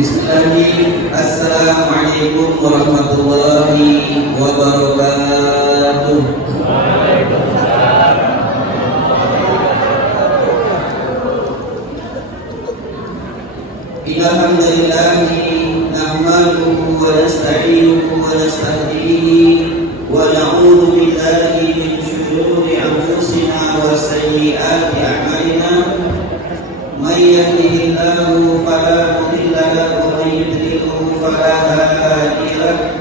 Bismillahirrahmanirrahim. Assalamualaikum warahmatullahi wabarakatuh. Innal hamdalillahi nahmaduhu wa nasta'inuhu wa nastahdihi wa na'udzu billahi min shururi anfusina wa sayyiati a'malina. May yahdihillahu fala mudilla lahu wa may yudlilhu fala hadiya lahu.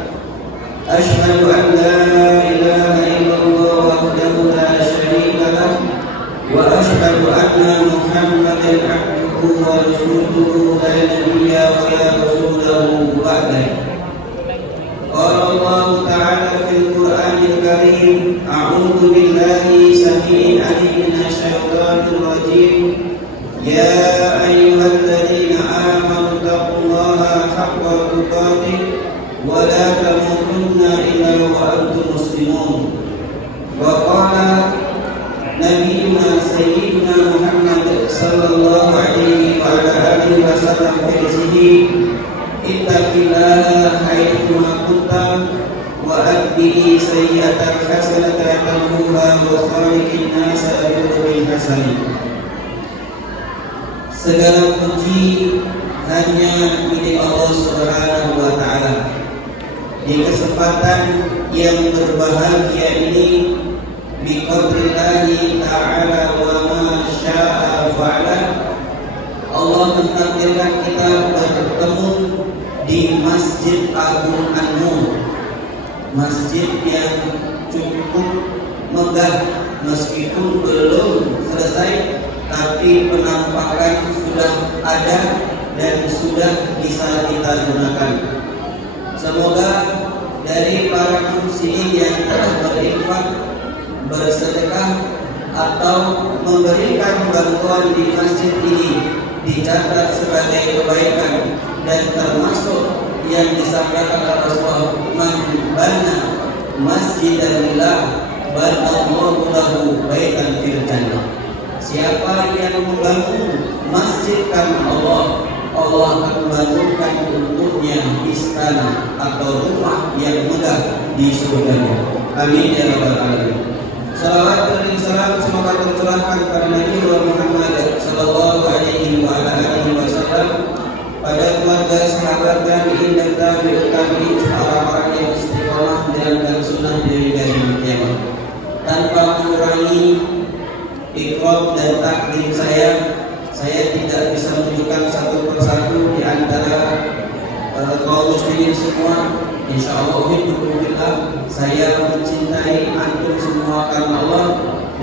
Asyhadu an la ilaha illallah wahdahu la syarika lahu wa asyhadu anna Muhammadan abduhu wa rasuluhu la nabiyya wa la rasulahu ba'dahu. Qala Allah ta'ala fil Qur'anil Karim, a'udzu billahi samii'il 'aliim minasy syaithaanir rajiim. Ya ayyuhalladzina amanu taqullaha haqqa tuqatih wa la tamutunna illa wa antum muslimun. Wa qala nabiyyuna sayyidina Muhammad sallallahu alaihi wa ala alihi wasallam fi rizqihi ittaqillaha haitsu ma kunta wa atbi'i sayyi'atal hasanata tamhuha wa khaliqin nasa bi khuluqin hasan. Segala puji hanya milik Allah Subhanahu wa Ta'ala. Di kesempatan yang berbahagia ini, biqadrillahi ta'ala wa ma syaa fa'ala, Allah mentakdirkan kita bertemu di Masjid Agung An-Nur, masjid yang cukup megah meskipun belum selesai, tapi penampakan sudah ada dan sudah bisa kita gunakan. Semoga dari para muslimin yang telah berinfak, bersedekah atau memberikan bantuan di masjid ini dicatat sebagai kebaikan dan termasuk yang disampaikan oleh Rasulullah, man bana masjidan lillah banallahu lahu baitan fil jannah. Siapa yang membangun masjid karena Allah, Allah akan membangunkan untuknya istana atau rumah yang megah di surga. Amin ya rabbal alamin. Salawat dan salam semoga tercurahkan kepada Nabi Muhammad sallallahu alaihi wa ala alihi wasallam, pada keluarga, sahabat, tabi'in dan tabi'ut tabi'in, orang-orang yang istiqomah menjalankan sunnah dari kiamat. Tanpa mengurangi ikram dan takdim saya tidak bisa menunjukkan satu persatu di antara kaum muslimin semua. Insyaallah saya mencintai antum semua karena Allah,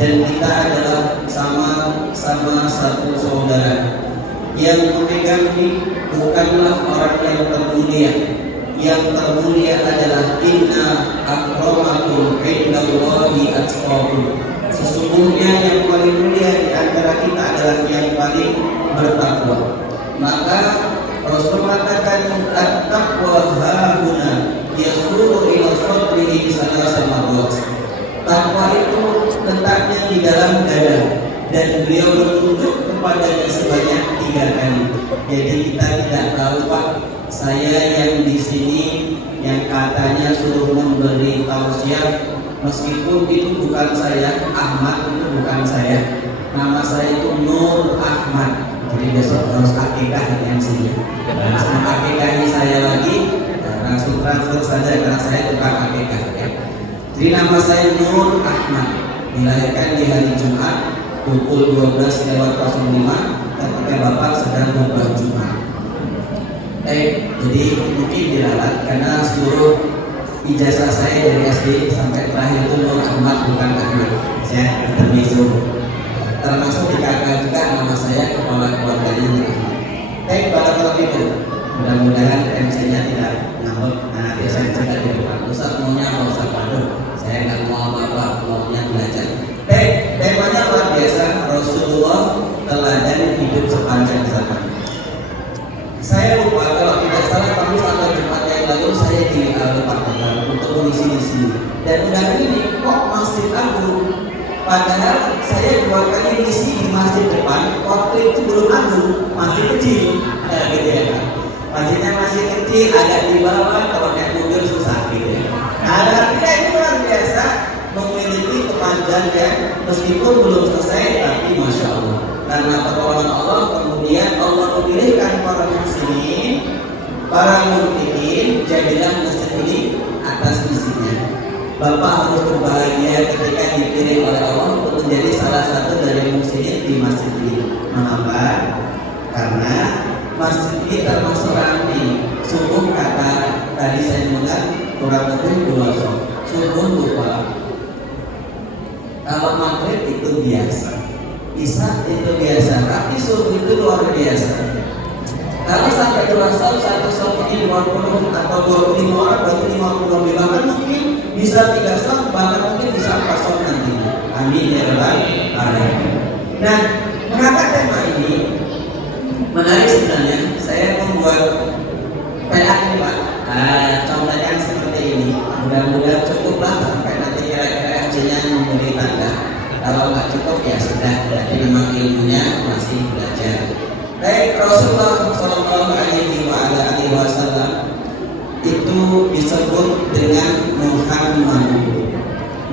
dan kita adalah sama-sama satu saudara. Yang memegang ini bukanlah orang yang termulia. Yang termulia adalah inna akramakum indallahi atqakum. Sesungguhnya yang paling mulia di antara kita adalah yang paling bertakwa. Maka Rasul mengatakan at-taqwa hahuna yasuru ila sadrihi salasa marrat. Takwa itu letaknya di dalam dada, dan beliau menunjuk kepadanya sebanyak 3 kali. Jadi kita tidak tahu, Pak, saya yang di sini yang katanya suruh memberi tausiah, meskipun itu bukan saya, Ahmad itu bukan saya, nama saya itu Nur Ahmad. Jadi besok harus akikah dengan sini. Langsung akikahnya saya lagi, langsung transfer saja karena saya tukang akikah ya. Jadi nama saya Nur Ahmad, dilahirkan di hari Jumat pukul 12:05 ketika Bapak sedang khutbah Jumat. Jadi mungkin diralat karena seluruh ijazah saya dari SD sampai terakhir itu Nur Ahmad bukan Ahmad. Saya termisu. Termasuk di kakak juga nama saya kepala keluarganya. Barakallahu fikum. Mudah-mudahan MC-nya tidak ngambek. Nah, nanti saya cerita di depan. Ustaz maunya apa Ustaz? Waduh, saya nggak mau apa-apa, maunya belajar. Temanya luar biasa. Rasulullah teladan hidup sepanjang zaman. Saya lupa kalau tidak salah Kamis atau Jumat yang lalu saya di Depak untuk mengisi di sini. Dan undangan ini kok Masjid Agung? Padahal saya 2 kali misi di masjid depan, waktu itu belum agung, masih kecil, gitu ya. masjidnya masih kecil, agak di bawah, kalau naik mobil susah gitu ya. Nah, artinya itu luar biasa memiliki kepanjangan meskipun belum selesai, tapi masya Allah karena pertolongan Allah kemudian Allah memilihkan para muslimin, para mu'minin, jadilah masjid ini atas misinya. Bapak harus berbahagia ketika dipilih oleh Allah untuk menjadi salah satu dari muslimin di masjid ini. Mengapa? Karena masjid ini termasuk rapi. Subuh kata tadi saya dengar kurang lebih 2 sholat. Subuh lupa. Kalau maghrib itu biasa, isya itu biasa, tapi subuh itu luar biasa. Kalau sampai 2 sholat, 1 sholat ini 20 atau 25 orang, berarti 50 lebih, bahkan mungkin bisa 3 sholat, bahkan mungkin bisa 4 sholat nanti. Amin ya rabbal alamin. Nah, mengapa tema ini menarik sebenarnya? Saya membuat PA ini Pak. Contohnya seperti ini. Mudah-mudahan cukuplah sampai nanti kira-kira MC-nya memberi tanda. Kalau nggak cukup ya sudah. Jadi memang ilmunya masih belajar. Baik, Rasulullah Shallallahu Alaihi Wasallam itu disebut dengan Muhammadun.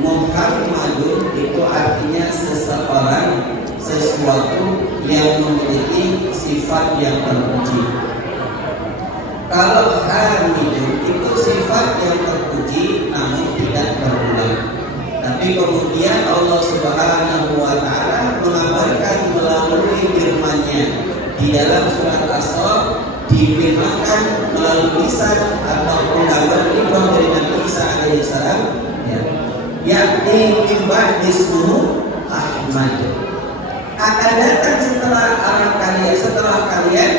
Muhammadun itu artinya seseorang, sesuatu yang memiliki sifat yang terpuji. Kalau Hamidun itu sifat yang terpuji namun tidak berulang. Tapi kemudian Allah Subhanahu wa Ta'ala mengabarkan melalui firman-Nya di dalam surat As-Saff, difirmankan melalui lisan atau penggambaran ibrah dari Nabi Isa alaihissalam, yakni timbah dismuhu Ahmad. Akan datang setelah kalian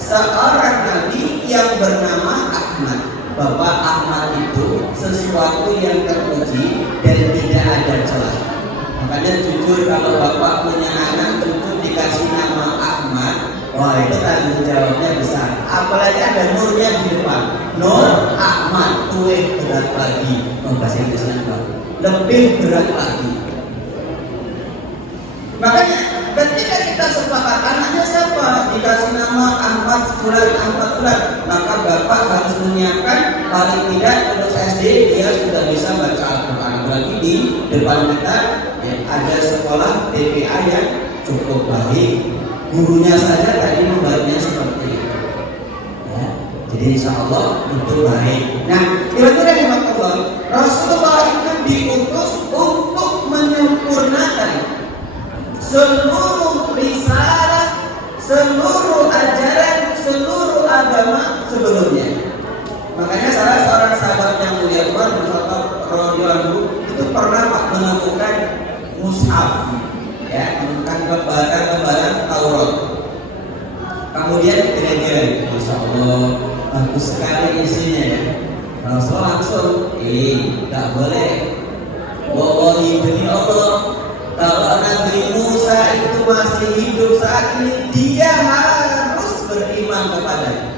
seorang nabi yang bernama Ahmad. Bapak Ahmad itu sesuatu yang terpuji dan tidak ada celah. Makanya jujur kalau bapak punya anak cucu dikasih nama Ahmad, wah itu tanggung jawabnya besar. Apalagi ada nurnya di depan. Nur Ahmad, tuwe berat lagi. Bahasa Inggrisnya apa? Lebih berat lagi. Makanya ketika kita sepakat anaknya siapa dikasih nama Ahmad bulan, maka bapak harus menyiapkan paling tidak lulus SD dia sudah bisa baca Al-Quran. Berarti di depan kita ya, ada sekolah TPA yang cukup baik. Gurunya saja tadi membaiknya seperti itu. Ya, jadi insya Allah itu baik. Nah, kira-kira Allah Rasulullah itu diutus untuk menyempurnakan seluruh risalah, seluruh ajaran, seluruh agama sebelumnya. Makanya salah seorang sahabat yang mulia Umar bin Khattab radhiyallahu itu pernah menemukan mushaf, ya, menemukan lembaran Taurat. Kemudian kira-kira, Masya Allah, bagus sekali isinya ya. Rasul langsung, tak boleh. Wallahi demi Allah, kalau Nabi Musa itu masih hidup saat ini, dia harus beriman kepadanya.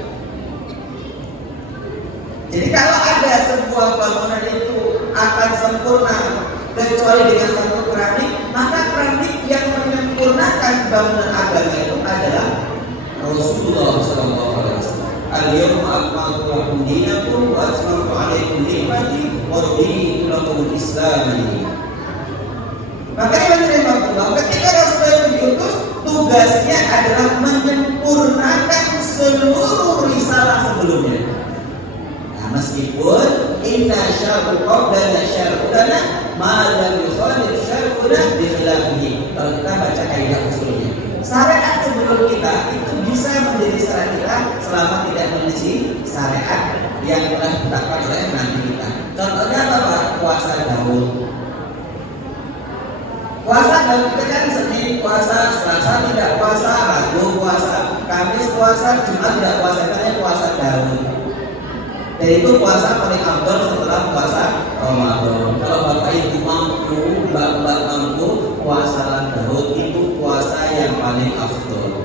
Jadi kalau ada sebuah bangunan itu akan sempurna kecuali dengan satu keramik, maka keramik yang menyempurnakan bangunan agama itu adalah Rasulullah SAW. Al-yawma akmaltu lakum dinakum wa atmamtu alaikum ni'mati wa raditu lakum al-Islam. Maka ketika Rasulullah diutus, tugasnya adalah menyempurnakan seluruh risalah sebelumnya. Nah, meskipun inna syar'u dan syar'udana ma lam yukhalif syar'una bi khilafihi. Kalau kita baca kaidah usulnya, syariat sebelum kita itu bisa menjadi syariat kita selama tidak menyelisih syariat yang telah ditetapkan oleh Nabi kita. Contohnya apa? Puasa Daud. Puasa Daud kita kan Senin puasa, Selasa tidak puasa, Rabu puasa, Kamis puasa, Jumat tidak puasa, katanya puasa Daud. Dan itu puasa paling afdal setelah puasa Ramadan. Kalau bapak ibu mampu, mbak-mbak mampu, puasa Daud itu puasa yang paling afdal.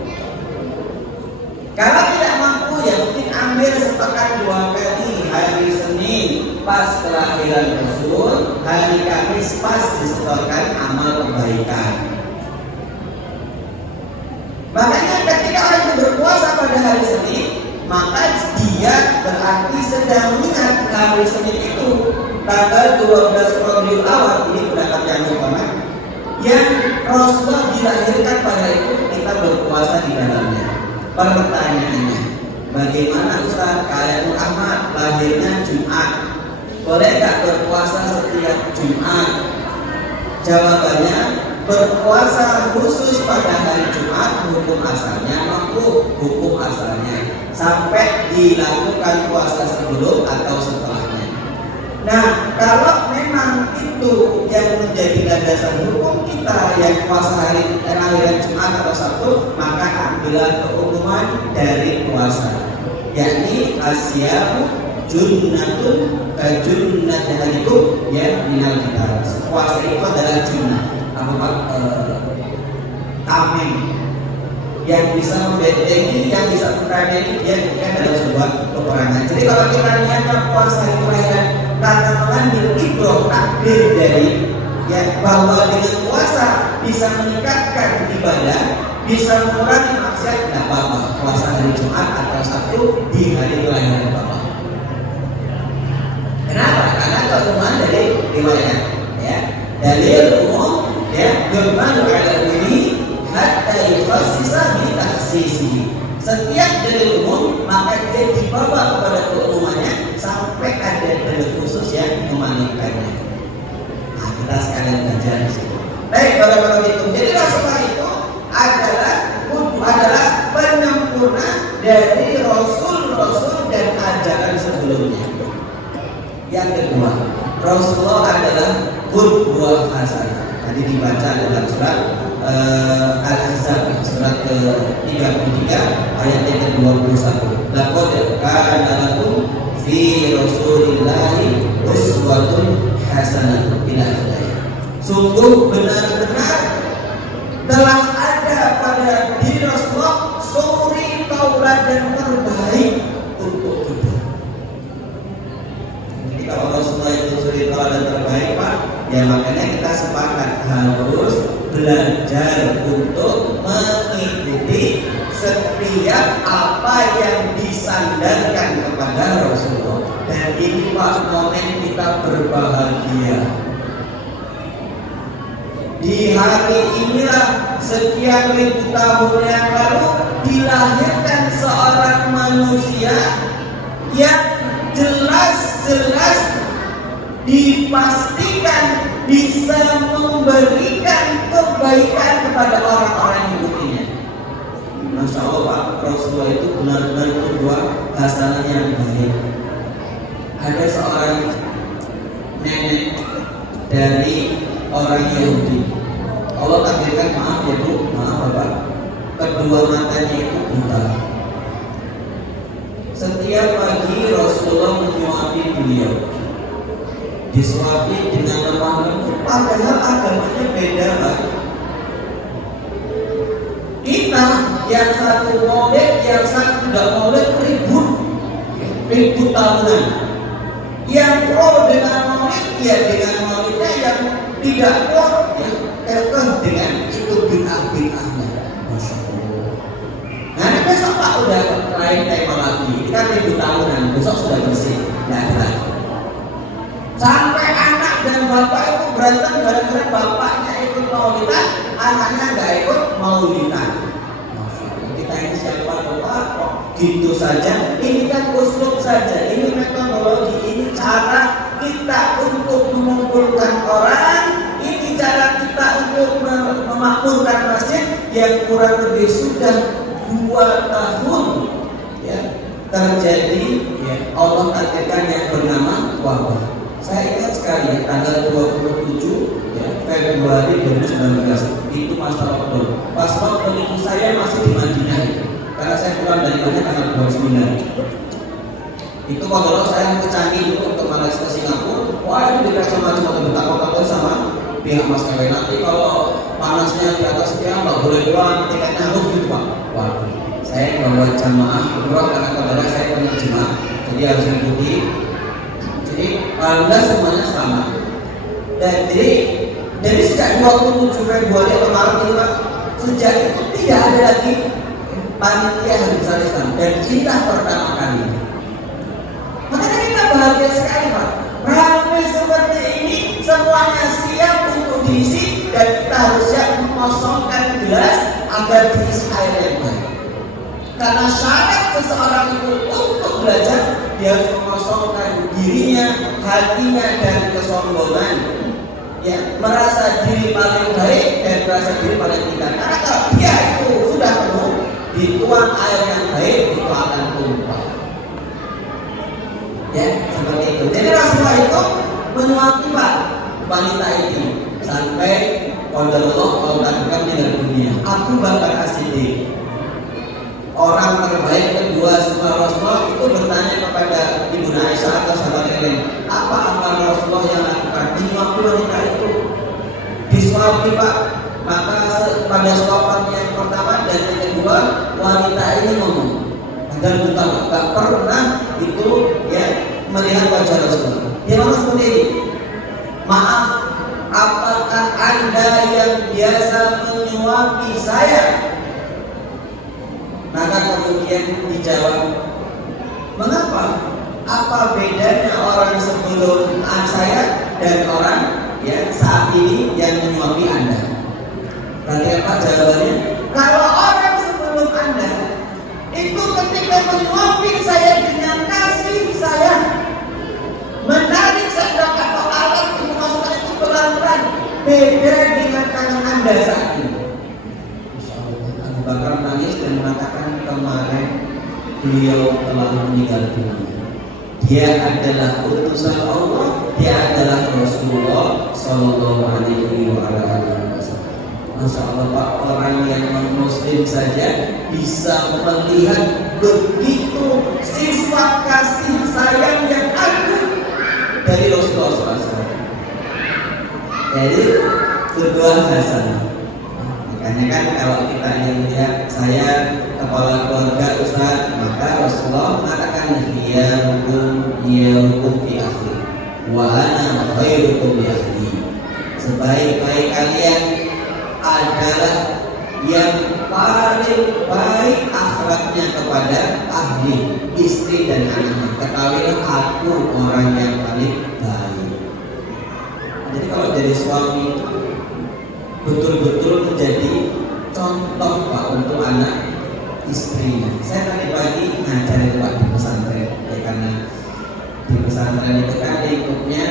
Kalau tidak mampu ya mungkin ambil sepekan 2 kali, hari Senin pas kelahiran Rasul, hari Kamis pas disetorkan amal kebaikan. Makanya ketika orang itu berpuasa pada hari Senin, maka dia berarti sedang ingat hari Senin itu tanggal 12 Rabiul Awal, ini pendapat yang pertama, yang Rasulullah dilahirkan pada itu kita berpuasa di dalamnya. Pertanyaannya, bagaimana Ustaz? Kayak Muhammad lahirnya Jumat, boleh tak berpuasa setiap Jumat? Jawabannya, berpuasa khusus pada hari Jumat hukum asalnya makruh, hukum asalnya sampai dilakukan puasa sebelum atau setelahnya. Nah, kalau memang itu yang menjadi landasan hukum kita yang puasa hari Jumat atau Sabtu, maka ambillah keumuman dari puasa, yakni asyamu junnatun kajunnati hadikum ya minal kitab. Puasa itu adalah junnah, tameng yang bisa membentengi, yang bisa memperhatikan dia bukan dalam sebuah peperangan. Jadi kalau kita lihat puasa itu adalah karena mengambil ibroh takbir dari ya bahwa dengan puasa bisa meningkatkan ibadah, bisa mengurangi maksiat, tidak apa-apa puasa hari Jumat atau Sabtu di hari kelahiran Bapak. Kenapa? Karena keumuman dari riwayat ya, dalil umum ya, bermanu ala ini hatta yukhassisa bi takhsisihi. Setiap dalil umum maka dia dibawa kepada keumumannya sampai ada dalil khusus yang memalingkannya. Nah, kita sekalian belajar di sini. Baik, para itu. Jadi Rasulullah itu adalah penyempurna dari rasul-rasul dan ajaran sebelumnya. Yang kedua, Rasulullah adalah qudwah hasanah. Tadi dibaca dalam surat Al-Ahzab, surat ke-33 ayat yang ke-21. Laqad kana lakum fi Rasulillahi uswatun hasanah ila akhir. Sungguh benar-benar telah ada pada diri Rasulullah suri tauladan terbaik untuk kita. Jadi kalau Rasulullah itu suri tauladan terbaik, Pak, ya makanya kita sepakat harus belajar untuk mengikuti setiap apa yang disandarkan kepada Rasulullah. Dan ini Pak momen kita berbahagia. Di hari inilah sekian ribu tahun yang lalu dilahirkan seorang manusia yang jelas-jelas dipastikan bisa memberikan kebaikan kepada orang-orang yang mengikutinya. Masya Allah, Pak, Rasulullah itu benar-benar kedua hasanah yang baik. Ada seorang nenek dari orang Yahudi. Allah takdirkan, maaf ya Bu, maaf Bapak, kedua matanya itu buta. Setiap pagi Rasulullah menyuapi beliau, disuapi dengan lemah lembut, padahal agamanya beda, Pak. Kita yang satu maulid, yang satu tidak maulid ribu tahunan. Yang pro dengan maulid, ya dengan maulidnya, yang tidak pro, ya kekeh dengan itu bid'ah-bid'ahnya. Masya Allah. Nah, ini besok Pak udah lain tema lagi. Kita ribu tahunan, besok sudah bersih, tidak ada lagi. Sampai anak dan bapak itu berantem gara-gara bapaknya ikut maulidan, anaknya nggak ikut maulidan. Kita ini siapa Bapak kok gitu saja? Ini kan uslub saja, ini metodologi, ini cara kita untuk mengumpulkan orang, ini cara kita untuk memakmurkan masjid yang kurang lebih sudah 2 tahun ya terjadi ya, Allah takdirkan yang bernama wabah. Saya ingat sekali tanggal 27 ya, Februari 2019 itu masa Ramadan. Pas waktu itu saya masih di Madinah karena saya pulang dari Madinah tanggal 29. Itu kalau saya ke Candi dulu untuk Malaysia ke Singapura, wah itu dikasih macam-macam betapa sama pihak maskapai. Nanti kalau panasnya di atas sekian nggak boleh keluar, tiketnya harus gitu Pak. Wah, saya bawa jamaah umroh karena kebetulan saya punya jemaah, jadi harus mengikuti. Jadi alhamdulillah semuanya sama. Dan jadi sejak 27 Februari atau Maret itu Pak, sejak itu tidak ada lagi panitia Hari Besar Islam dan kita pertama kali. Makanya kita bahagia sekali Pak. Ramai seperti ini semuanya siap untuk diisi dan kita harus siap mengosongkan gelas agar diisi air yang baik. Karena syarat seseorang itu untuk belajar dia harus mengosongkan dirinya, hatinya dari kesombongan, ya, merasa diri paling baik dan merasa diri paling tinggi. Karena kalau dia itu sudah penuh, dituang air yang baik itu akan tumpah. Ya, seperti itu. Jadi Rasulullah itu menyuapi Pak wanita ini sampai qadarullah Allah meninggal dunia. Abu Bakar As-Siddiq, orang terbaik kedua setelah Rasulullah, itu bertanya kepada Ibu Aisyah atau sahabat yang lain, apa amal Rasulullah yang lakukan? Menyuapi wanita itu. Disuapi Pak. Maka pada suapan yang pertama dan yang kedua, wanita ini ngomong agar kita gak pernah itu ya melihat wajah Rasulullah. Dia ngomong seperti ini, maaf, apakah Anda yang biasa menyuapi saya? Maka kemudian dijawab, mengapa? Apa bedanya orang sebelum saya dan orang ya saat ini yang menyuapi Anda? Berarti apa jawabannya? Kalau orang sebelum Anda itu ketika menyuapi saya dengan kasih sayang, menarik sendok atau alat untuk memasukkan itu pelan-pelan, beda dengan tangan Anda saat ini. Abu Bakar menangis dan mengatakan kemarin beliau telah meninggal dunia. Dia adalah utusan Allah, dia adalah Rasulullah Sallallahu Alaihi Wasallam. Masya Allah Pak, orang yang non-muslim saja bisa melihat begitu sifat kasih sayang yang agung dari Rasulullah SAW. Jadi kedua hasanah. Makanya kan kalau kita ingin lihat saya kepala keluarga Ustaz, maka Rasulullah mengatakan khiyyarukum fi ahli wa ana khairukum fi ahli. Sebaik-baik kalian adalah yang paling baik akhlaknya kepada ahli, istri dan anak. Ketahuilah aku orang yang paling baik. Jadi kalau jadi suami betul-betul menjadi contoh Pak untuk anak istrinya. Saya tadi pagi ngajarin Pak di pesantren, ya, karena di pesantren itu kan lingkupnya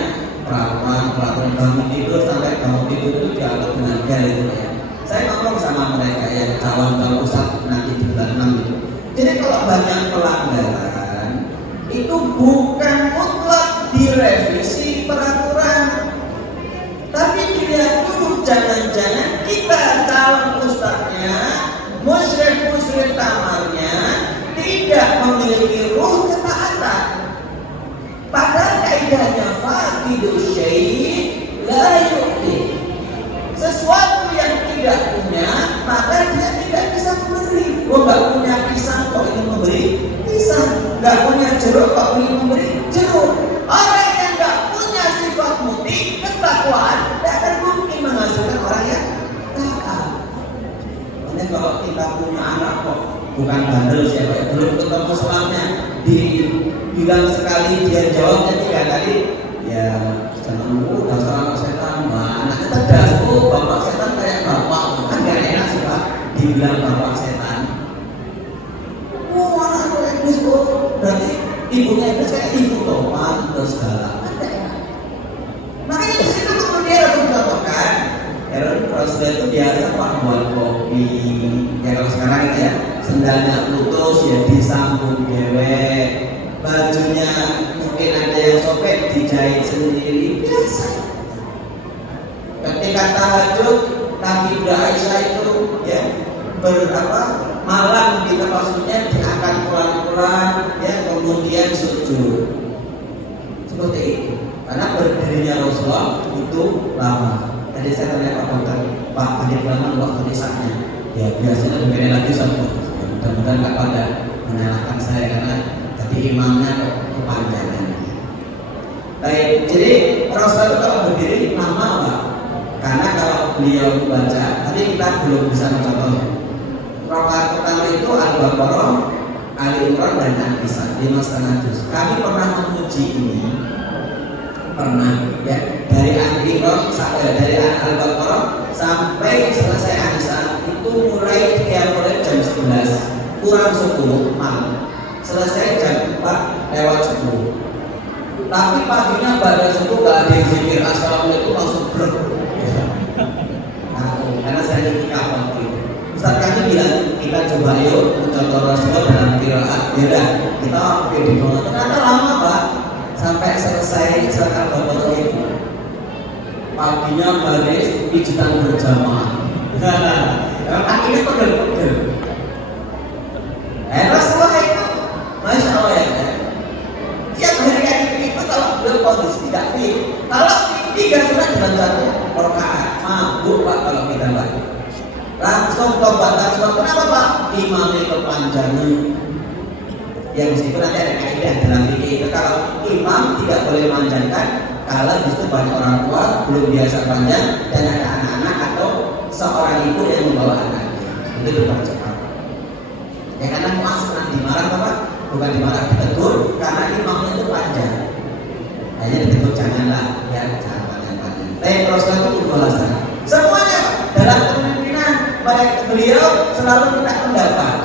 peraturan bangun tidur sampai bangun tidur itu diatur dengan bel itu ya. Saya ngomong sama mereka yang calon Ustaz nanti di bulan 6 itu. Jadi kalau banyak pelanggaran itu bukan mutlak direvisi peraturan, tapi dilihat dulu, jangan-jangan kita calon ustadznya, musyrik tamarnya tidak memiliki ruh ketaatan. Padahal kaidahnya faqidu syai' la yu'ti. Sesuatu yang tidak punya, maka dia tidak bisa memberi. Nggak punya pisang kok ingin memberi pisang, nggak punya jeruk kok ingin memberi jeruk. Orang yang nggak punya sifat muti, ketakwaan, tidak akan mungkin menghasilkan orang yang taat. Makanya kalau kita punya anak kok bukan bandel siapa yang belum ketemu soalnya, dibilang sekali dia jawabnya 3 kali, ya jangan dasar anak setan, anaknya cerdas, bapak setan kayak bapak, kan gak enak sih Pak dibilang bapak setan. Anakku iblis, berarti ibunya iblis kayak ibu toh, pantas galak. Makanya di situ kemudian harus melakukan. Rasulullah itu biasa Pak buat kopi. Ya kalau sekarang ya sendalnya putus ya disambung dewek, bajunya mungkin ada yang sobek dijahit sendiri, biasa. Ketika tahajud, Nabi Aisyah itu ya malam di tempat sujudnya diangkat pelan-pelan, ya kemudian sujud seperti itu. Karena berdirinya Rasulullah itu lama. Tadi saya tanya Pak Dokter, Pak Hadir Rahman waktu disahnya, ya biasanya lebih lagi sama. Mudah-mudahan nggak pada menyalahkan saya karena tadi imamnya kok kepanjangan. Baik, jadi Rasulullah itu kalau berdiri lama Pak. Karena kalau beliau membaca, tadi kita belum bisa mencontohnya. Rakaat pertama itu Al-Baqarah, Ali Imran dan An-Nisa 5,5 juz. Kami pernah menguji ini, pernah ya, dari dari Al-Baqarah sampai selesai An-Nisa itu mulai jam 11 kurang 10 malam, selesai jam 4 lewat 10. Tapi paginya pada subuh gak ada yang zikir assalamualaikum langsung brek. Karena saya ketika waktu itu Ustaz kami bilang kita coba yuk mencontoh Rasulullah dalam qiraat. Ya kita waktu di bawah ternyata lama Pak sampai selesai surat Al-Baqarah itu. Paginya baris pijitan berjamaah. Akhirnya pegel-pegel. Rasulullah itu Masya Allah ya. Tiap hari kayak gitu kalau belum kondisi tidak fit. Kalau 3 surat dalam satu rakaat mabuk Pak kalau kita baca. Langsung tobat surat. Kenapa Pak? Imamnya kepanjangan. Yang meskipun nanti ada kaidah dalam fikih itu kalau imam tidak boleh memanjangkan kalau justru banyak orang tua belum biasa panjang dan ada anak-anak atau seorang ibu yang membawa anaknya itu dipercepat. Ya karena masuk nanti dimarah Pak, bukan dimarah ditegur karena imamnya itu panjang. Hanya ditegur janganlah ya jangan panjang-panjang. Tapi Rasulullah itu beralasan semuanya dalam kepemimpinan beliau selalu minta pendapat.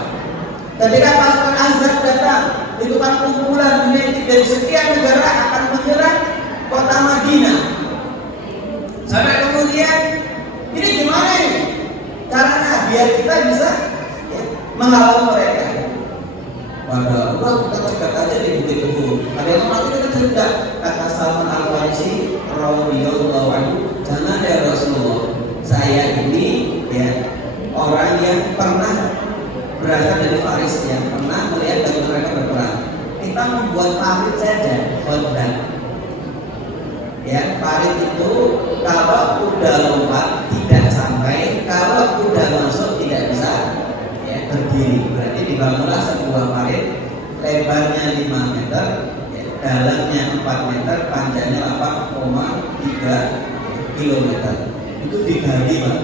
Ketika pasukan Ahzab datang, itu kan kumpulan dari sekian negara akan menyerang kota Madinah. Sampai kemudian ini gimana ini? Caranya biar kita bisa ya, menghalau mereka. Waduh, kita cegat aja di bukit Uhud. Ada yang mati kita cerita kata Salman Al-Farisi radhiyallahu anhu, jangan ya Rasulullah, saya ini ya orang yang pernah berasal dari Faris yang pernah melihat bagaimana mereka berperang. Kita membuat parit saja, khotbah. Ya, parit itu kalau kuda lompat tidak sampai, kalau kuda masuk tidak bisa ya, berdiri. Berarti dibangunlah sebuah parit, lebarnya 5 meter, ya, dalamnya 4 meter, panjangnya 8,3 kilometer. Itu digali Pak.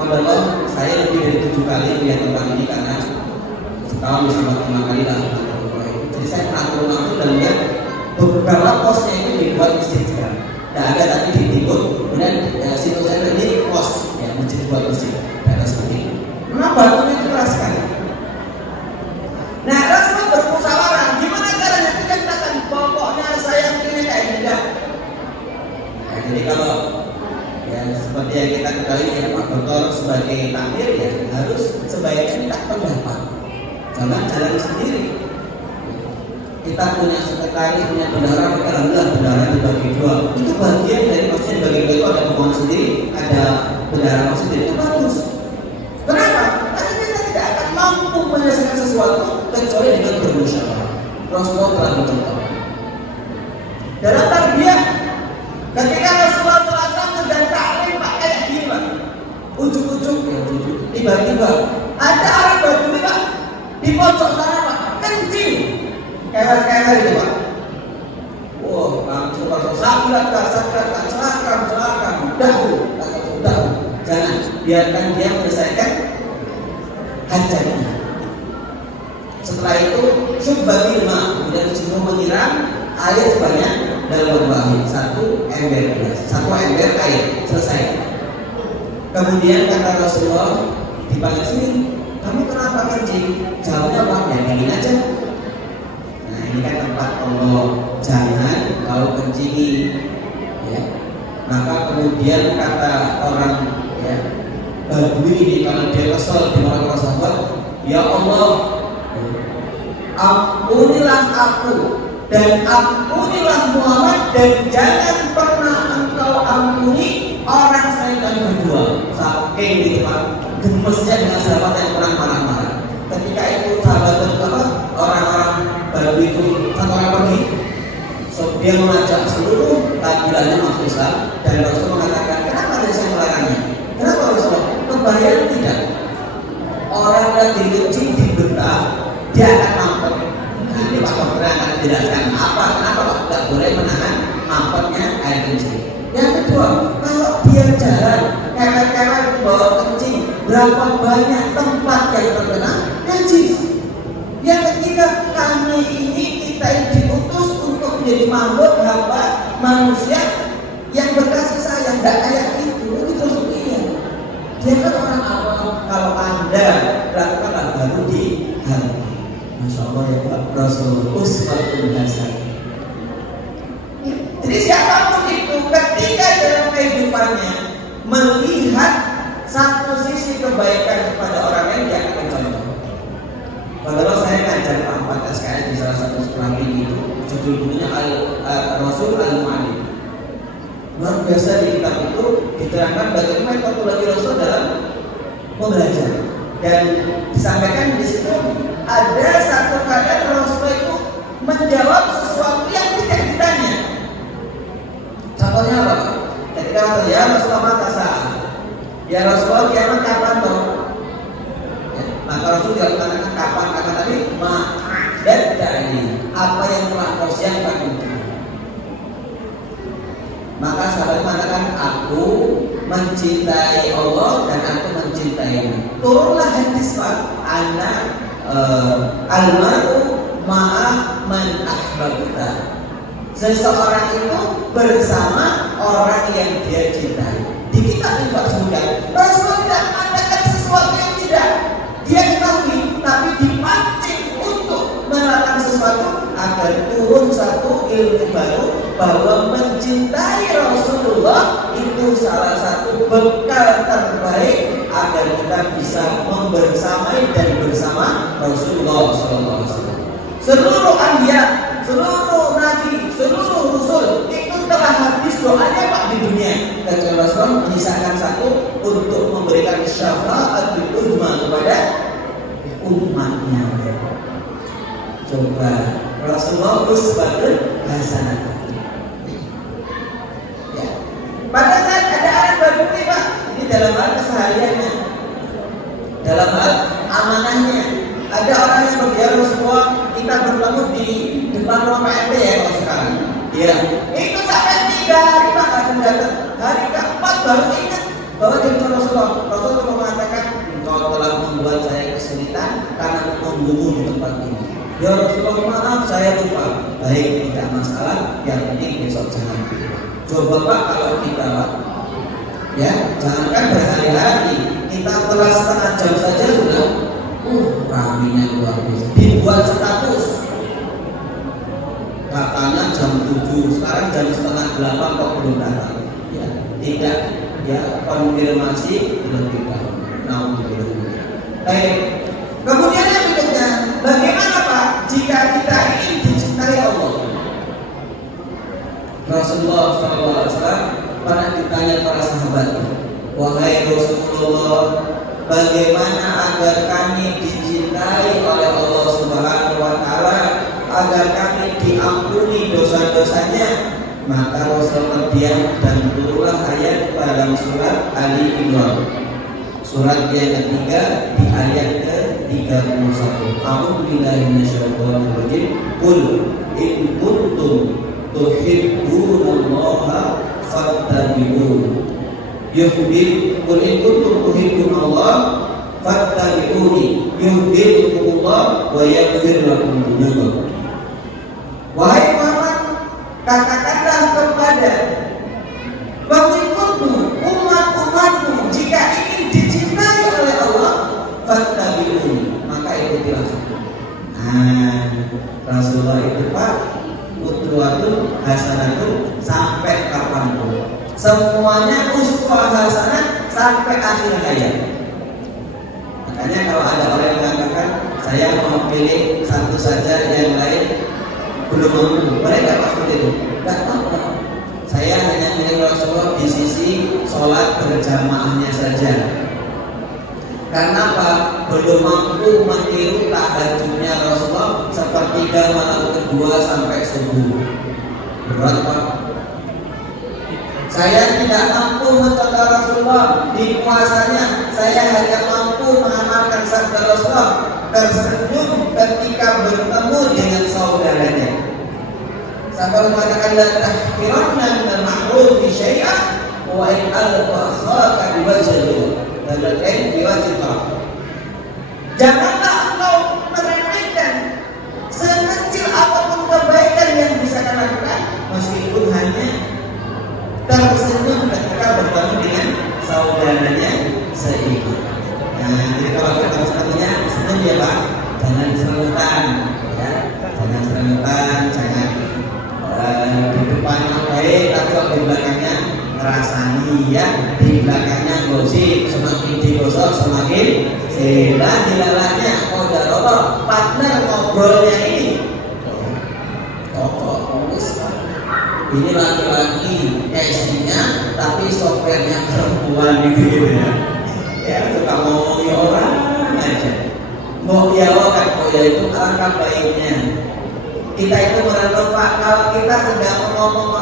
Padahal saya lebih dari 7 kali melihat tempat ini karena setahun bisa 5 kali lah. Jadi saya pernah turun langsung dan lihat beberapa posnya itu dibuat masjid sekarang. Nah ada tadi di timur, kemudian situ saya ini pos ya masjid buat masjid di atas bukit. Kenapa batunya itu keras sekali? Nah Rasulullah bermusyawarah, gimana caranya kita katakan pokoknya saya ingin kayak gini. Nah, jadi kalau ya seperti yang kita ketahui ya Pak Dokter sebagai takmir ya harus sebaiknya minta pendapat, jangan jalan sendiri. Kita punya sekretaris, punya bendahara, kita alhamdulillah bendahara dibagi 2. Itu bagian dari masjid dibagi 2 itu ada pembangun sendiri, ada bendahara masjid sendiri, itu bagus. Kenapa? Karena kita tidak akan mampu menyelesaikan sesuatu kecuali dengan bermusyawarah. Rasulullah telah mencontoh. Dalam tarbiyah, ketika Rasulullah dan taklim Pak kayak gini Pak, ujuk-ujuk ya tiba-tiba ada orang Badui Pak di pojok sana Pak kencing kewer-kewer itu Pak. Wah langsung sakrat udah jangan biarkan dia menyelesaikan hajatnya. Setelah itu syubbatil ma, kemudian disuruh menyiram air sebanyak dalam bumi 1 ember beras, 1 ember air, selesai. Kemudian kata Rasulullah dipanggil sini, kamu kenapa kencing? Jawabnya apa? Ya dingin aja. Nah ini kan tempat Allah, jangan kau kencingi. Ya. Maka kemudian kata orang ya Badui ini kalau dia kesel di orang sahabat, ya Allah, ampunilah aku dan ampunilah Muhammad dan jangan pernah engkau ampuni orang selain kami berdua. Saking gitu Pak, gemesnya dengan sahabat yang pernah marah-marah. Ketika itu sahabat orang-orang baru itu satu orang pergi, so, dia mengajak seluruh kabilahnya masuk Islam dan Rasul mengatakan kenapa ada saya melarangnya? Kenapa Rasul? Kebayang tidak? Orang lagi kencing dibentak, dia akan mampet. Nah, ini Pak Dokter akan menjelaskan kenapa Pak tidak boleh menahan mampetnya air kencing. Yang kedua, kalau dia jalan kewer-kewer bawa kencing, berapa banyak tempat yang terkena najis. Yang ketiga, kami ini kita diutus untuk menjadi makhluk hamba manusia yang berkasih sayang. Tidak kayak itu Rasulnya. Dia kan orang awam. Kalau Anda lakukan baru dihargai. Masya Allah ya Pak, Rasul uswatun hasanah. Jadi siapapun itu ketika dalam kehidupannya melihat satu sisi kebaikan kepada orang lain, dia akan contoh. Padahal saya ngajar Pak 4 SKS di salah satu sekolah ini, judul bukunya Rasul Al-Mu'alim. Luar biasa di kitab itu diterangkan bagaimana metodologi Rasul dalam belajar. Dan disampaikan di situ ada satu keadaan Rasul itu menjawab sesuatu yang tidak ditanya. Contohnya apa? Ketika ya Rasulullah mata saat, ya Rasulullah kiamat kapan dong? Ya, maka Rasul tidak mengatakan kapan, kata tadi dan dari apa yang telah kau siapkan untuk. Maka sahabat mengatakan aku mencintai Allah dan aku mencintaimu. Turunlah hadis Pak, anak almaru ma'a man ahbabta. Seseorang itu bersama orang yang dia cintai. Di kitab ini Pak sebutkan, Rasulullah tidak mengatakan sesuatu yang tidak dia ketahui, tapi dipancing untuk melakukan sesuatu agar turun satu ilmu baru bahwa mencintai Rasulullah itu salah satu bekal terbaik agar kita bisa membersamai dan bersama Rasulullah SAW. Seluruh anbiya, seluruh nabi, seluruh rasul itu telah habis doanya Pak di dunia. Kecuali Rasulullah menyisakan satu untuk memberikan syafa'atul uzma kepada umatnya. Coba Rasulullah uswatun hasanah. Ya. Pada saat ada orang Badui Pak, ini dalam hal kesehariannya, dalam hal amanahnya. Ada orang yang berbicara Rasulullah, kita bertemu di depan rumah RT ya kalau sekarang. Ya, itu sampai 3 hari Pak akan datang. Hari keempat baru ingat bahwa dia Rasulullah. Rasulullah mengatakan, engkau telah membuat saya kesulitan karena menunggumu di tempat ini. Ya Rasulullah maaf saya lupa. Baik, tidak masalah. Yang penting besok jangan. Coba Pak kalau kita Pak, ya jangankan berhari-hari, kita telah setengah jam saja sudah raminya luar biasa. Dibuat status katanya jam 7, sekarang jam setengah 8 kok belum datang. Ya, tidak ya konfirmasi belum datang. Baik. Kemudian yang berikutnya, bagaimana Pak jika kita ingin dicintai Allah? Rasulullah SAW pernah ditanya para sahabat, wahai Rasulullah, bagaimana agar kami dicintai oleh Allah Subhanahu wa Ta'ala, agar kami diampuni dosa-dosanya? Maka Rasulullah diam dan turunlah ayat dalam surat Ali Imran, surat yang ketiga di ayat ke-31. A'udzu billahi minasyaitonir rajim. Qul in kuntum tuhibbunallaha fattabi'un. Qul in kuntum tuhibbunallaha fattabi'uni yuhibbukumullah wa yaghfir lakum dzunubakum. Wahai Muhammad, katakanlah kepada pengikutmu, umat-umatmu, jika ingin dicintai oleh Allah, fattabi'uni, maka ikutilah. Rasulullah itu Pak, uswatun hasanatun sampai kapanpun. Semuanya uswah hasanah sampai akhir hayat. Makanya kalau ada orang yang mengatakan saya mau pilih satu saja, yang lain belum mampu, mereka pasti itu tidak apa. Saya hanya milih Rasulullah di sisi sholat berjamaahnya saja. Karena apa? Belum mampu meniru tahajudnya Rasulullah sepertiga malam kedua sampai subuh. Berat Pak. Saya tidak mampu mencontoh Rasulullah di puasanya. Saya hanya mampu mengamalkan sabda Rasulullah, tersenyum ketika bertemu dengan saudaranya. Sampai mengatakan la tahqiranna minal ma'rufi syai'an wa in alqa akhaka biwajhihi. Dan lain diwajibkan. Janganlah engkau bangetan, jangan di depannya baik tapi kalau di belakangnya ngerasani ya, di belakangnya gosip, semakin digosok semakin selah dilalahnya. Udah rotor partner ngobrolnya ini ini laki-laki istrinya tapi softwarenya perempuan gitu ya. Ya suka ngomongin orang aja. Mau dialogkan, ya itu alangkah baiknya. Kita itu merenung Pak, kalau kita sedang ngomong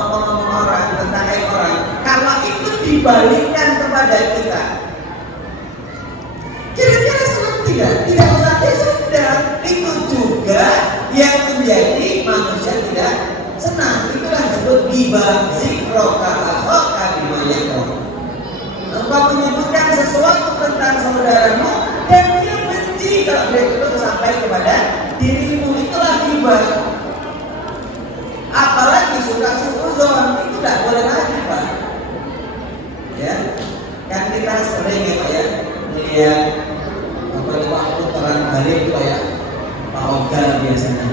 orang tentang orang, kalau itu dibalikkan kepada kita, kira-kira senang tidak? Tidak usah sudah. Itu juga yang menjadi manusia tidak senang. Itulah disebut ghibah, zikroka, akhoka bimayakro. Engkau menyebutkan sesuatu tentang saudaramu dan dia benci kalau dia itu sampai kepada dirimu, itulah ghibah. Apalagi suka suudzon, itu tidak boleh lagi Pak. Ya, kan kita sering ya Pak ya melihat waktu terang balik kayak Pak Ogal biasanya.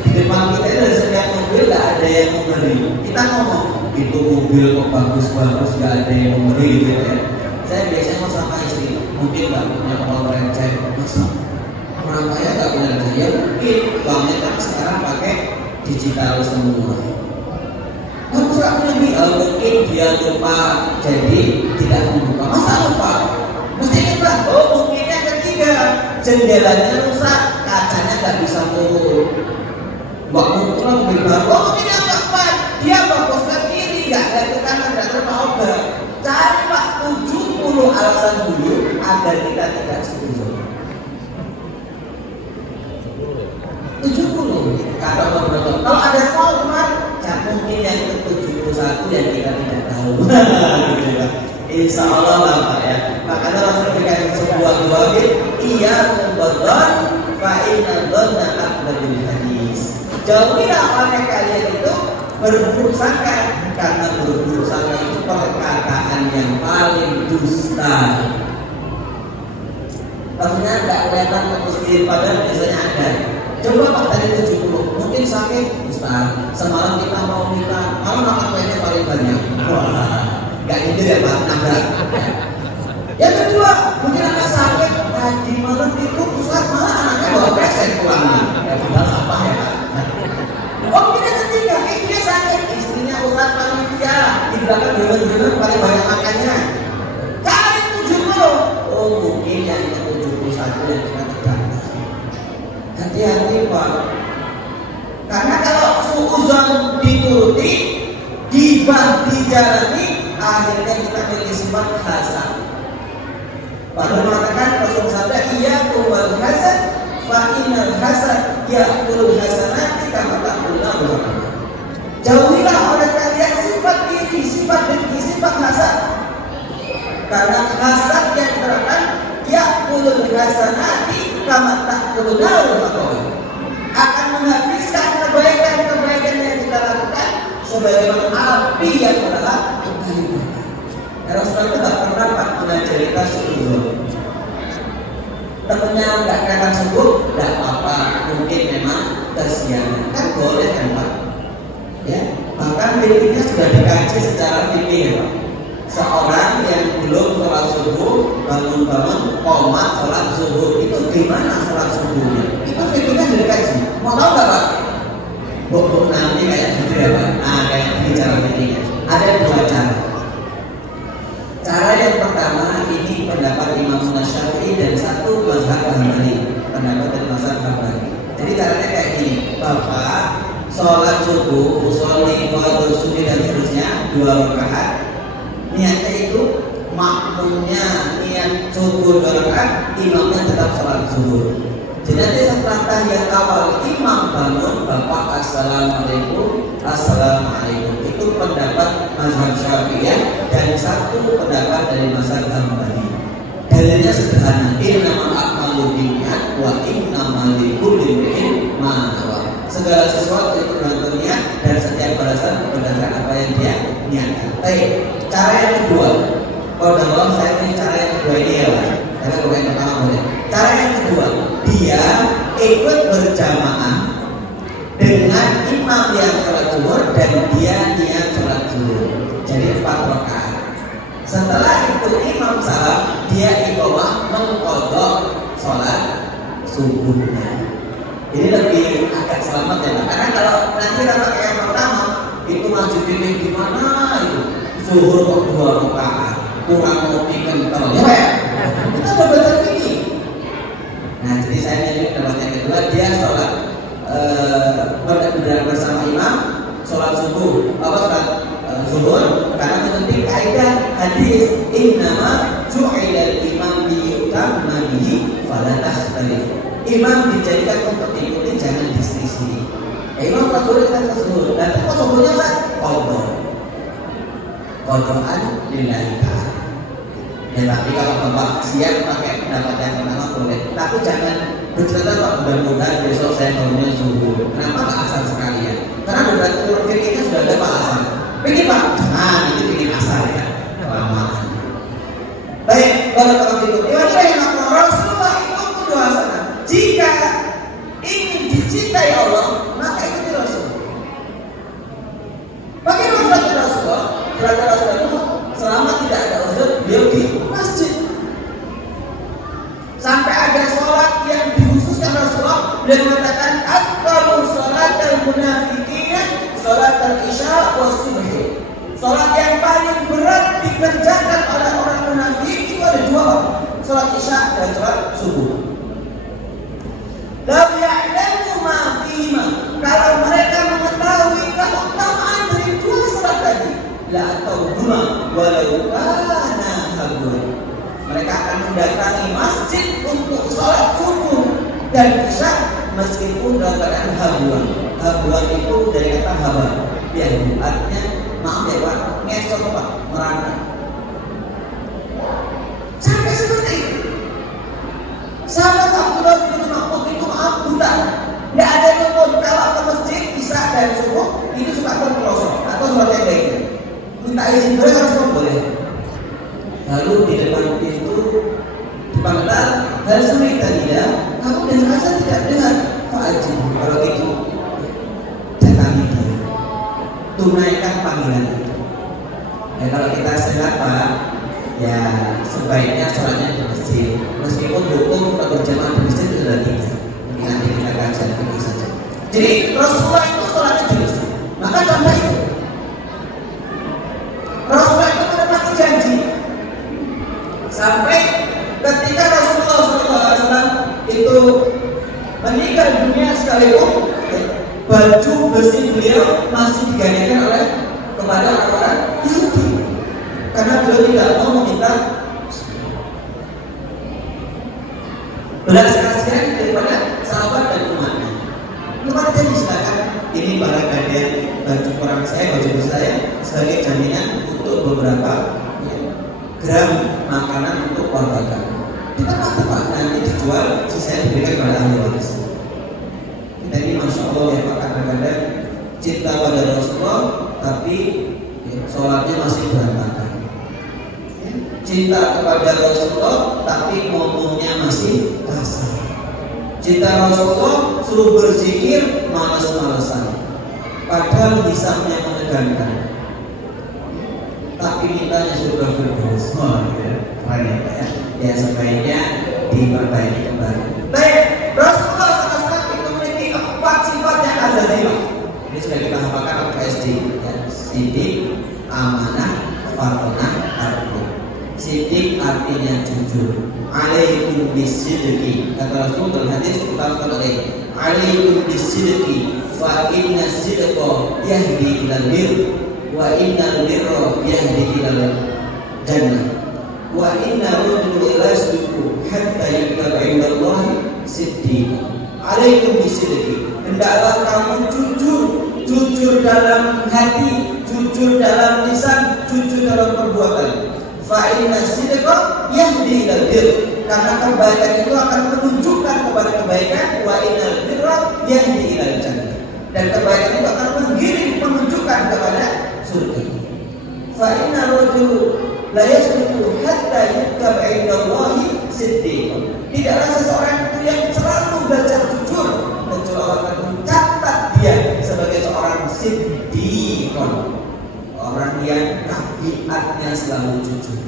Di depan kita itu setiap mobil nggak ada yang memberi. Kita ngomong itu mobil kok bagus-bagus nggak ada yang memberi gitu ya. Saya biasanya mau sama istri, mungkin nggak punya uang receh, masa orang kaya nggak punya receh? Ya mungkin uangnya kan sekarang pakai digital semua. Kamu suka punya BL, mungkin dia lupa jadi tidak membuka. Masa lupa? Mesti kita, mungkin yang ketiga jendelanya rusak, kacanya nggak bisa turun. Waktu pulang mobil baru, mungkin yang keempat dia fokus ke kiri, nggak ada ke kanan, nggak terima obat. Cari Pak 70 alasan dulu agar kita tidak setuju. 70 kata beberapa. Kalau ada soal kemarin, mungkin yang ke-71 yang kita tidak tahu. Insya Allah lah Pak ya. Makanya Rasul berikan sebuah dua iya membuat fa'inal dhanna akbarul hadis. Jauhilah oleh kalian itu berburuk sangka, karena berburuk sangka itu perkataan yang paling dusta. Ternyata nggak kelihatan kemudian padahal biasanya ada. Coba Pak tadi 70, mungkin sakit Ustaz, semalam kita mau minta, kalau makan kuenya paling banyak. Wah, nggak gitu ya Pak, nabrak. Yang kedua, mungkin anak sakit, tadi malam itu Ustaz malah anaknya bawa present pulangnya. Ya tinggal sampah ya Pak. Oh mungkin yang ketiga, istrinya sakit, istrinya Ustaz panitia, di belakang dulu paling banyak makannya. Kali 70, oh mungkin yang ke-71 yang kita tegak. Hati-hati Pak. Karena kalau suudzon dituruti, ghibah dijalani, akhirnya kita memiliki sifat hasad. Padahal mengatakan Rasul sabda, iya kuwal hasad, fa innal hasad ya'kulul hasanati kama ta'kulul nar. Jauhilah oleh kalian sifat iri, sifat dengki, sifat hasad. Karena hasad yang diterapkan ya'kulul hasanati kama ta'kulul nar, akan menghabiskan kebaikan-kebaikan yang kita lakukan sebagaimana api yang adalah kebaikan. Rasulullah itu tak pernah Pak mengajari kita suudzon. Temennya nggak kelihatan sembuh, nggak apa-apa, mungkin memang kesiangan, kan boleh kan Pak? Ya, bahkan fikihnya sudah dikaji secara fikih ya Pak. Seorang yang belum sholat subuh bangun-bangun komat sholat subuh, itu gimana sholat subuhnya? Itu fikihnya sudah dikaji. Mau tahu nggak Pak? Buk nanti kayak gitu ya Pak. Nah kayak bicara fikihnya. Ada dua cara. Cara yang pertama ini pendapat Imam Syafi'i dan satu mazhab Hambali, pendapat dari mazhab Hambali. Jadi caranya kayak gini, Bapak sholat subuh, usolli fardhu subuh dan seterusnya 2 rakaat. Niatnya itu makmumnya niat subuh 2 rakaat, imamnya tetap sholat subuh. Jadi nanti setelah tahiyat awal imam bangun, Bapak assalamualaikum, assalamualaikum. Itu pendapat mazhab Syafi'iyah dan satu pendapat dari mazhab Hambali. Dalilnya sederhana, innamal a'malu binniyat wa innamal likulli imri'in ma nawa. Segala sesuatu itu tergantung niat dan setiap balasan berdasarkan apa yang dia niatkan. Baik, cara yang kedua. Kalau dalam saya ini cara yang kedua ini ya, karena kalau yang pertama boleh. Cara yang kedua, dia ikut berjamaah dengan imam yang sholat zuhur dan dia niat sholat zuhur. Jadi 4 rakaat. Setelah itu imam salam, dia iqamah mengqadha sholat subuhnya. Ini lebih agak selamat ya, karena kalau nanti rakaat yang pertama itu masih pilih di mana itu zuhur kok 2 rakaat, kurang kopi kental ya. Kita baca ini. Nah, jadi saya milih dalam yang kedua dia sholat benar-benar bersama imam sholat subuh sholat zuhur, karena penting kaidah hadis innama ju'ilal imam liyutamma bihi fala takhtalif. Imam dijadikan untuk diikuti, jangan diselisih. Imam sholat kita zuhur dan kok subuhnya kan qadhaan lillahi ta'ala. Ya, tapi kalau bapak siap pakai pendapat yang pertama boleh, tapi jangan bercerita Pak, mudah-mudahan besok saya bangunnya zuhur. Kenapa nggak asar sekalian? Karena beberapa turun fikirnya sudah ada Pak asar. Pikir Pak, nah ini bikin asar ya, kelamaan. Baik, kalau itu, yang aku Rasulullah itu doa sana. Jika ingin dicintai Allah, maka ikuti Rasul. Bagaimana surat Rasulullah? Surat Rasulullah itu selama tidak ada uzur, beliau di masjid. Sampai ada sholat yang dikhususkan Rasulullah, beliau mengatakan akbaru sholat al-munafiqina sholat al-isya wa subhi. Sholat yang paling berat dikerjakan oleh orang munafik itu ada 2, sholat isya dan sholat subuh. Lau ya'lamu ma fihima, kalau mereka mengetahui keutamaan dari 2 sholat tadi, la ta'uduma walau kana habwan, mereka akan mendatangi masjid untuk sholat subuh dan isya meskipun dalam keadaan habuan. Habuan itu dari kata hawa, ya artinya maaf ya Pak, ngesot Pak, merangkak. Sampai seperti itu. Sahabat Abdullah bin Mas'ud itu maaf buta, nggak ada yang pun kalau ke masjid isya dan subuh itu suka berkelosok atau sholat yang baiknya. Minta izin boleh kan semua boleh. Lalu di depan pintu dipanggil, hal semita tidak, kamu dengan rasa tidak dengar. Pak Haji, kalau gitu datangi dia, tunaikan panggilan itu. Ya kalau kita sehat Pak, ya sebaiknya sholatnya di masjid. Meskipun hukum berjamaah di masjid itu sudah tidak. Mungkin nanti kita kajian fikih saja. Jadi Rasulullah itu sholatnya di masjid. Maka contoh itu, Rasulullah itu menepati janji. Sampai ketika Rasulullah SAW itu meninggal dunia sekalipun, baju besi beliau masih digandakan oleh kepada orang Yahudi, karena beliau tidak mau meminta belas kasihan daripada sahabat dan umatnya. Umatnya silakan, ini barang gantian baju orang saya, baju saya sebagai jaminan untuk beberapa gram makanan untuk keluarga. Kita tempat nanti dijual, sisanya diberikan kepada ahli waris. Kita ini masya Allah ya Pak, kadang-kadang cinta pada Rasulullah tapi sholatnya masih berantakan. Cinta kepada Rasulullah tapi ngomongnya masih kasar. Cinta Rasulullah suruh berzikir malas-malasan, padahal hisabnya menegangkan, tapi mintanya sudah berdosa. Ya sebaiknya diperbaiki kembali. Baik, Rasulullah SAW itu memiliki 4 sifat yang ada di dalam. Ini sudah kita hafalkan waktu SD. Sidik, amanah, farqanah, arqu. Sidik artinya jujur. Alaikum bisidqi. Kata Rasul dalam hadis utama tadi. Alaikum bisidqi, fa inna sidqa yahdi ilal bir, wa innal birra yahdi ilal jannah. Wa inna rajulu la yasduqu hatta yuktaba indallahi siddiqan. Alaikum bisidqi. Hendaklah kamu jujur dalam hati, jujur dalam lisan, jujur dalam perbuatan. Fa inna sidqa yahdi ilal bir. Karena kebaikan itu akan menunjukkan kepada kebaikan. Wa innal birra yahdi ilal jannah. Dan kebaikan itu akan menunjukkan kepada surga. Fa inna rajulu la yasduqu hatta yuktaba indallahi siddiqan. Tidaklah seseorang itu yang selalu belajar jujur kecuali Allah akan mencatat dia sikon, orang yang tabiatnya selalu jujur.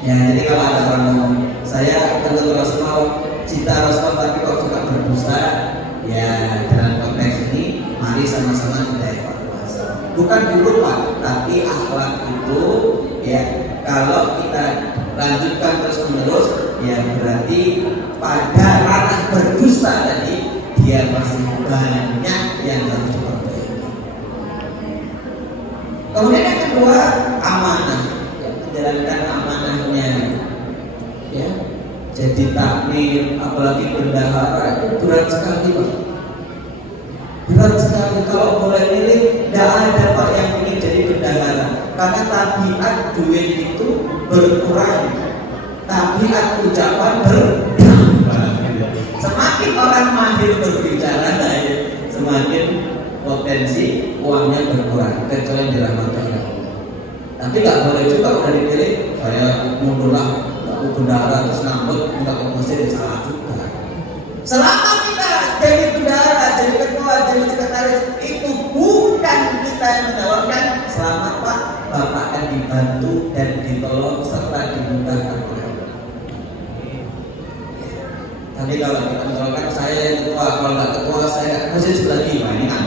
Ya, jadi kalau ada orang ngomong saya kenal Rasulullah, cinta Rasulullah tapi kok suka berdusta, ya dalam konteks ini mari sama-sama kita evaluasi. Bukan buruk Pak, tapi akhlak itu ya kalau kita lanjutkan terus menerus, ya berarti pada ranah berdusta tadi dia masih banyak yang harus diperbaiki. Kemudian yang kedua, amanah, ya, menjalankan amanahnya, ya. Jadi takmir, apalagi bendahara itu berat sekali Pak. Berat sekali. Kalau boleh milih, tidak ada Pak yang ingin jadi bendahara. Karena tabiat duit itu berkurang, tabiat ucapan bertambah. Semakin orang mahir berbicara, semakin potensi uangnya berkurang, kecuali dirahmati Allah. Tapi nggak boleh juga udah dipilih saya mundurlah, aku bendahara terus ngambek, nggak komposisi salah juga. Selama kita jadi bendahara, jadi ketua, jadi sekretaris, itu bukan kita yang menawarkan. Selamat Pak, Bapak akan dibantu dan ditolong serta dimudahkan oleh Allah. Tapi kalau kita mencolokkan saya yang ketua, kalau nggak ketua saya nggak posisi lagi, ini kan.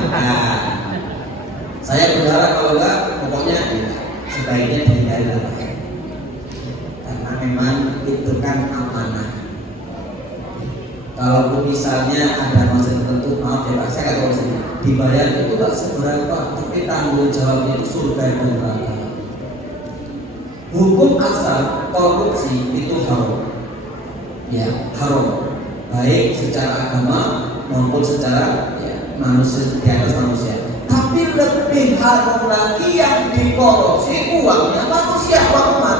Saya bendahara kalau nggak, pokoknya sebaiknya dihindari lah. Karena memang itu kan amanah. Kalaupun misalnya ada masa tertentu, maaf ya Pak, saya nggak tahu sih, dibayar itu nggak seberapa, tapi tanggung jawabnya itu surga dan neraka. Hukum asal korupsi itu haram, ya haram, baik secara agama maupun secara ya, manusia di atas manusia. Tapi lebih haram lagi yang dikorupsi uangnya manusia, uang umat.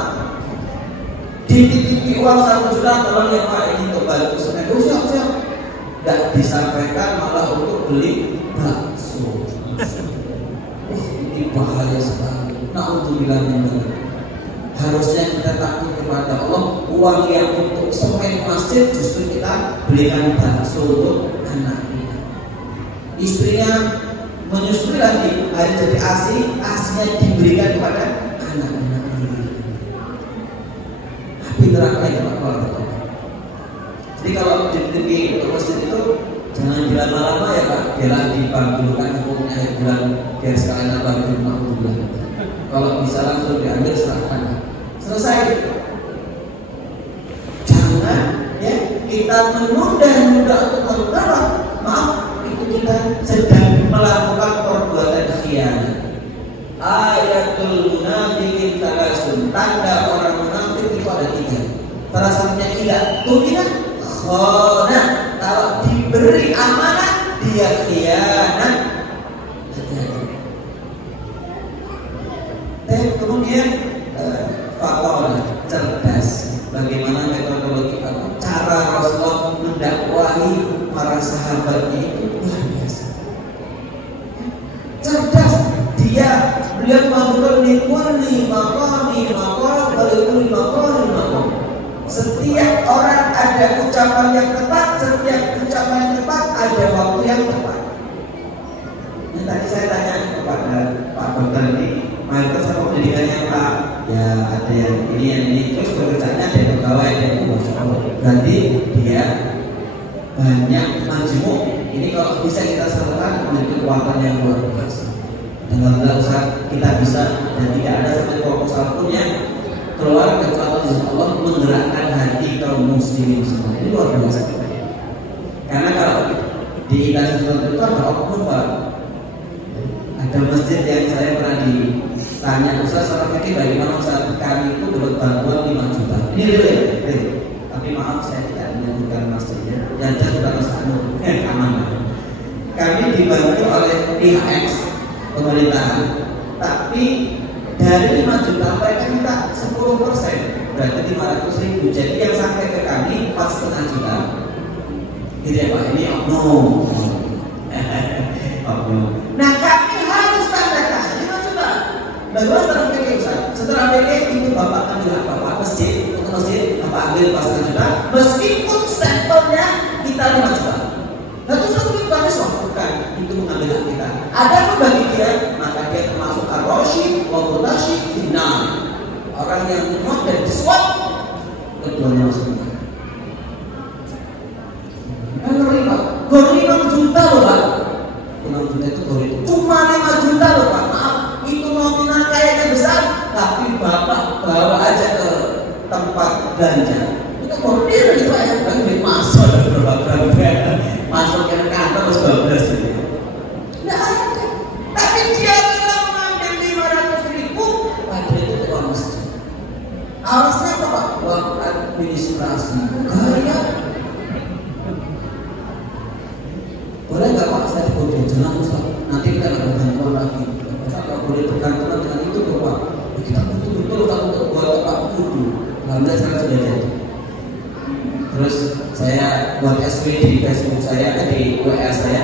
Dititipi uang 1 juta, tolong ya Pak ini untuk bantu semen, siap. Tidak disampaikan malah untuk beli bakso. Ini bahaya sekali. Nah untuk bilang harusnya kita takut kepada Allah. Uang yang untuk semen masjid justru kita belikan bakso untuk anak kita. Istrinya menyusui lagi, hari jadi asinya diberikan kepada anak-anak ini. Tapi neraka itu bakal bertobat. Jadi kalau di masjid itu jangan dilama-lama ya Pak, biarlah dibangkitkan hukumnya akhir bulan biar sekalian nambah di rumah bulan. Kalau bisa langsung diambil serahkan, selesai. Jangan ya kita menunda untuk melakukan, maaf itu kita sedang melakukan perbuatan khianat. Ayatul munafiqin talasun, tanda orang munafik itu ada 3. Salah satunya tidak tuminan khona, kalau diberi amanah dia khianat. Dan kemudian faktor cerdas, bagaimana metodologi cara Rasulullah mendakwahi para sahabatnya itu luar biasa. Cerdas, beliau mengatakan likulli maqami maqam wa likulli maqami maqam. Setiap orang ada ucapan yang tepat, setiap ucapan yang tepat ada waktu yang tepat. Ini tadi saya tanya kepada Pak Dokter ini, mayoritas apa pendidikannya Pak? Ya ada yang ini, terus pekerjaannya ada pegawai, ada yang berarti dia banyak majmuk. Ini kalau bisa kita sertakan memiliki kekuatan yang luar biasa. Dan kalau kita bisa dan tidak ada satu proposal pun yang keluar kecuali Allah menggerakkan hati kaum muslimin semua. Ini luar biasa. Karena kalau di instansi tertentu itu ada oknum Pak. Ada masjid yang saya pernah ditanya Ustaz sama fikih bagaimana Ustaz, kami itu dapat bantuan 5 juta. Ini real. Tapi maaf saya tidak menyebutkan masjidnya. Yang jelas bukan Ustaz aman. Kami dibantu oleh pihak X pemerintahan, tapi dari 5 juta mereka minta 10%, berarti 500.000. Jadi yang sampai ke kami 4,5 juta. Gitu ya Pak, ini oknum. Nah kami harus tanda 5 juta. Bagaimana setelah PK Ustaz? Setelah PK itu Bapak ambil apa? Masjid, untuk masjid Bapak ambil 4,5 juta, meskipun stempelnya kita 5 juta. Nah terus kami bukan itu mengambil dengan kita. Ada pun bagi dia, maka dia termasuk ar-rasyid wa murtasyid finnar. Orang yang muat dan diswab keduanya masuk neraka. Ngeri Pak, gor 5 juta loh Pak. 5 juta itu gor itu cuma 5 juta loh Pak. Maaf, itu nominal kayaknya besar, tapi Bapak bawa aja ke tempat belanja. Itu bordir gitu ya, bagi masuk berapa masuk ke kantor terus 12 gitu. Nggak ada. Tapi dia bilang mengambil 500.000, padahal itu uang masjid. Alasnya apa Pak? Uang administrasi. Gaya. Boleh nggak Pak saya dibodoh? Jangan Ustaz. Nanti kita nggak ada bantuan lagi. Kalau boleh bergantungan dengan itu tuh Pak. Kita betul-betul untuk buat Pak Kudu. Alhamdulillah sekarang sudah jadi. Terus saya buat SW di Facebook saya, di WA saya,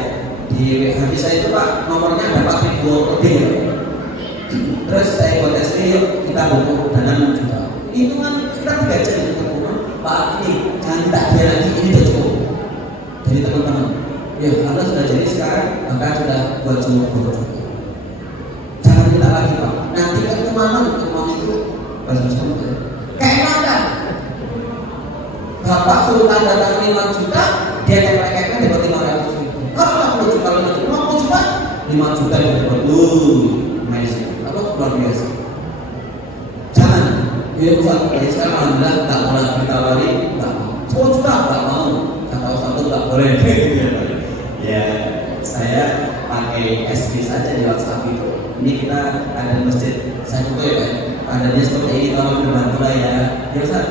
di WA saya itu Pak nomornya ada 4.000 lebih. Terus saya buat SW, yuk kita butuh dana 6 juta. Itu kan kita dibaca di teman Pak ini jangan tak dia lagi ini tuh cukup. Jadi teman-teman, ya karena sudah jadi sekarang maka sudah buat semua juga. Jangan kita lagi Pak. Nanti kan kemana itu bahasa semua. Kayak makan. Bapak sultan datang 5 juta, dia kepek-kepek dapat 500.000. Kalau 10 juta, 50 juta, 5 juta yang dapat. Nice. Apa luar biasa. Jangan. Ya Ustaz, dari sekarang alhamdulillah tak mau lagi ditawari, tak mau. 10 juta tak mau. Kata Ustaz itu tak boleh. Ya, saya pakai SB saja di WhatsApp itu. Ini kita ada masjid, saya foto ya Pak. Adanya seperti ini, tolong dibantu lah ya. Ya Ustaz,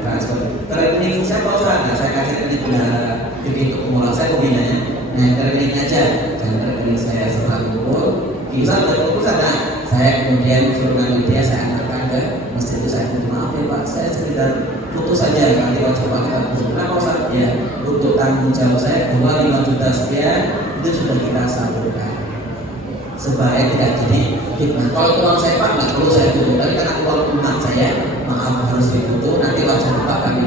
transfer. Rekening saya kalau surat, nah, saya kasih rekening bendahara jadi untuk saya pembinanya. Nah, rekening aja, dan rekening saya setelah kumpul, bisa berkumpul sana. Saya kemudian suruh nanti dia saya antarkan ke masjid itu. Saya bilang maaf ya Pak, saya sekedar foto saja nanti kalau coba kita foto. Kenapa Ustaz? Ya, untuk tanggung jawab saya bahwa 5 juta sekian itu sudah kita salurkan. Supaya tidak jadi fitnah. Kalau uang saya Pak nggak perlu saya foto, tapi karena uang umat saya maaf harus difoto. Nanti wajah Bapak kami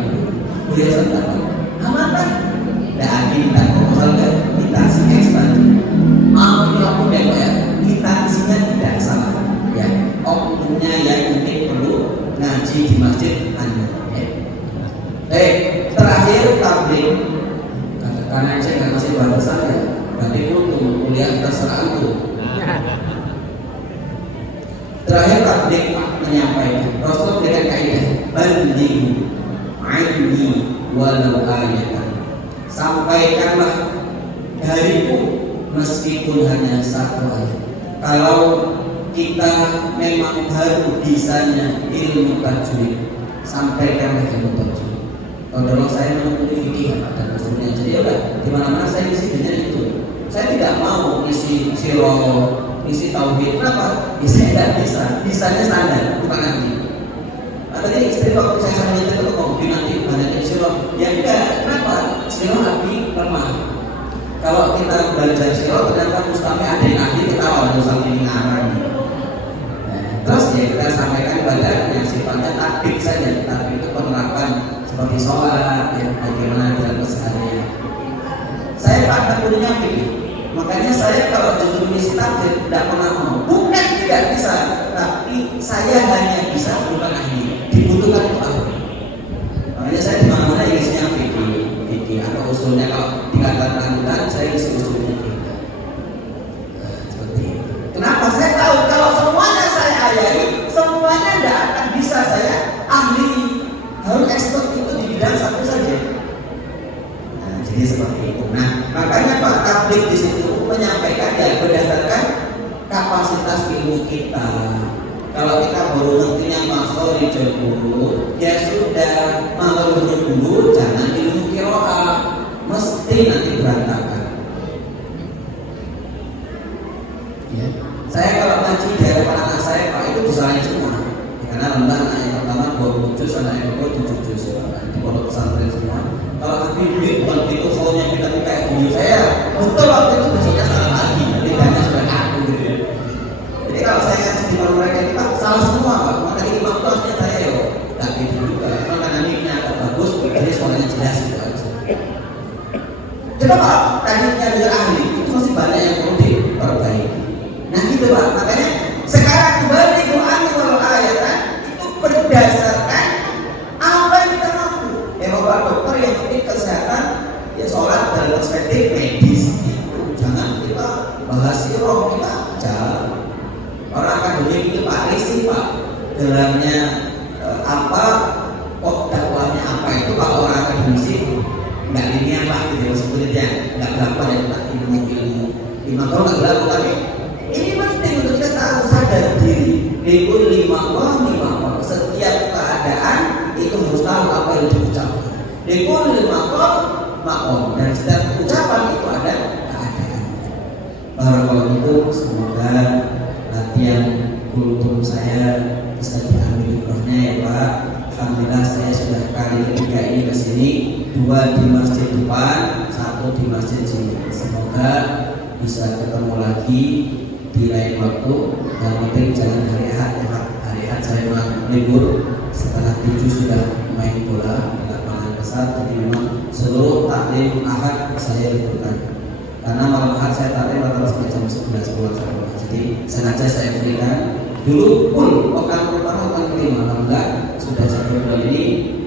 boleh serta Pak. Aman Pak? Tidak ada minta proposal ke mitasi ekstra. Maaf ini aku deh Pak ya. Mitasinya tidak salah. Ya, oknumnya yang mungkin perlu ngaji di masjid Anda. Ya. Terakhir tabligh. Karena saya nggak masih batasan ya. Berarti untuk kuliah terserah itu. Terakhir tabligh menyampaikan Rasul dengan kaidah banding aini walau ayatan, sampaikanlah dariku meskipun hanya satu ayat. Kalau kita memang baru bisanya ilmu tajwid, sampaikanlah ilmu tajwid. Kalau saya menemui fikih dan usulnya, jadi udah di mana-mana saya isinya itu. Saya tidak mau isi sirah, isi tauhid. Kenapa? Ya saya tidak bisa. Bisanya standar, bukan nanti. Tadi istri waktu saya sama itu kok nanti banyak sirah. Ya enggak. Kenapa? Sirah lebih lemah. Kalau kita belajar sirah, ternyata mustahil ada yang ahli ketawa dosa ini ngarang. Terus ya kita sampaikan pada yang sifatnya taktik saja. Tapi itu penerapan seperti sholat, ya, bagaimana dalam keseharian. Saya pakar punya fikih. Makanya saya kalau justru misi tafsir tidak pernah mau. Bukan tidak bisa, tapi saya hanya bisa bukan ahli. Dibutuhkan itu ahli. Makanya saya di mana-mana isinya fikih atau usulnya. Kalau dikatakan lanjutan, saya isi usulnya fikih. Seperti itu. Kenapa? Saya tahu kalau semuanya saya ayari, semuanya tidak akan bisa saya ahli. Harus expert itu di bidang satu saja. Jadi seperti itu. Nah, makanya Pak tabligh di situ menyampaikan ya berdasarkan kapasitas ilmu kita. Kalau kita baru ngertinya masori dulu, ya sudah mau dulu jangan ilmu qiraah, mesti nanti berantakan. Ya. Saya kalau ngaji di hadapan anak saya Pak itu disalahin semua. Karena rendah anak yang pertama 20 juz, anak yang kedua 7 juz di pondok pesantren semua. Kalau nanti bukan itu soalnya kita kayak guru saya, betul waktu itu besoknya salah lagi, lidahnya sudah kaku gitu ya. Jadi kalau saya ngaji di mana mereka itu Pak salah semua Pak. Maka ini imam itu harusnya saya ya, tak gitu juga. Karena miknya agak bagus, jadi suaranya jelas gitu aja. Coba Pak, tadinya dengan ahli itu masih banyak yang perlu gitu Pak. Makanya sekarang kembali Quran wal ayat itu berdasarkan apa yang kita mampu. Bapak dokter yang penting kesehatan ya sholat dalam perspektif medis itu jangan kita bahas roh kita jalan. Orang akademik itu Pak Rizky Pak gelarnya apa kok dakwahnya apa itu kalau orang akademisi nggak linear Pak gitu sebetulnya nggak berapa ya Pak ilmu kalau nggak berapa tapi ini penting untuk kita tahu sadar diri itu lima setiap keadaan itu harus tahu apa yang diucapkan lima makom dan setiap ucapan itu ada keadaan. Kalau itu semoga latihan kultum saya bisa diambil ibrohnya ya Pak. Alhamdulillah saya sudah kali ketiga ini ke sini, 2 di masjid depan, 1 di masjid sini. Semoga bisa ketemu lagi di lain waktu. Yang penting jangan hari Ahad ya Pak. Hari Ahad saya memang libur, setelah 7 sudah main bola di lapangan besar. Jadi memang seluruh taklim Ahad saya liburkan. Karena malam Ahad saya taklim rata-rata jam 11 pulang sekolah. Jadi sengaja saya berikan. Dulu pun pekan pertama, pekan kelima, alhamdulillah sudah 1 bulan ini